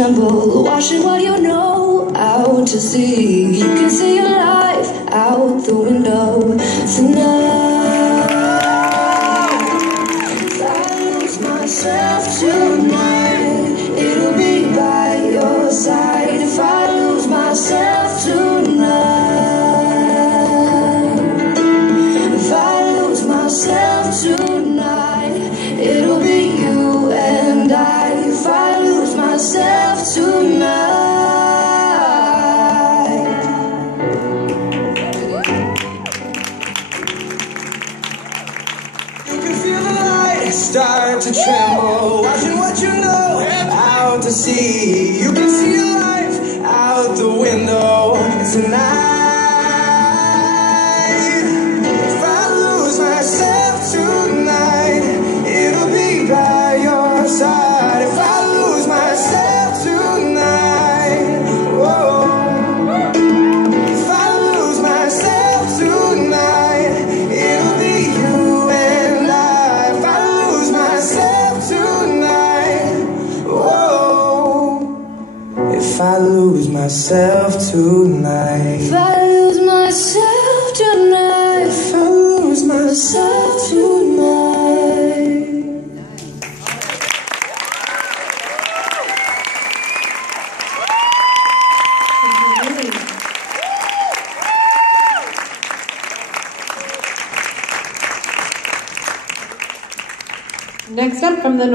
tremble, watching what you know out to sea. You can see your life out the window tonight. If I lose myself tonight, it'll be by your side. If I lose myself tonight, if I lose myself tonight, it'll be you and I. If I lose myself tonight. You can feel the light start to tremble, watching what you know out to sea. You can see your life out the window tonight. If I lose myself tonight, it'll be by your side. If I lose myself tonight, whoa. If I lose myself tonight, it'll be you and I. If I lose myself tonight, whoa. If I lose myself tonight, If I lose myself tonight, if I lose myself tonight. Next up from the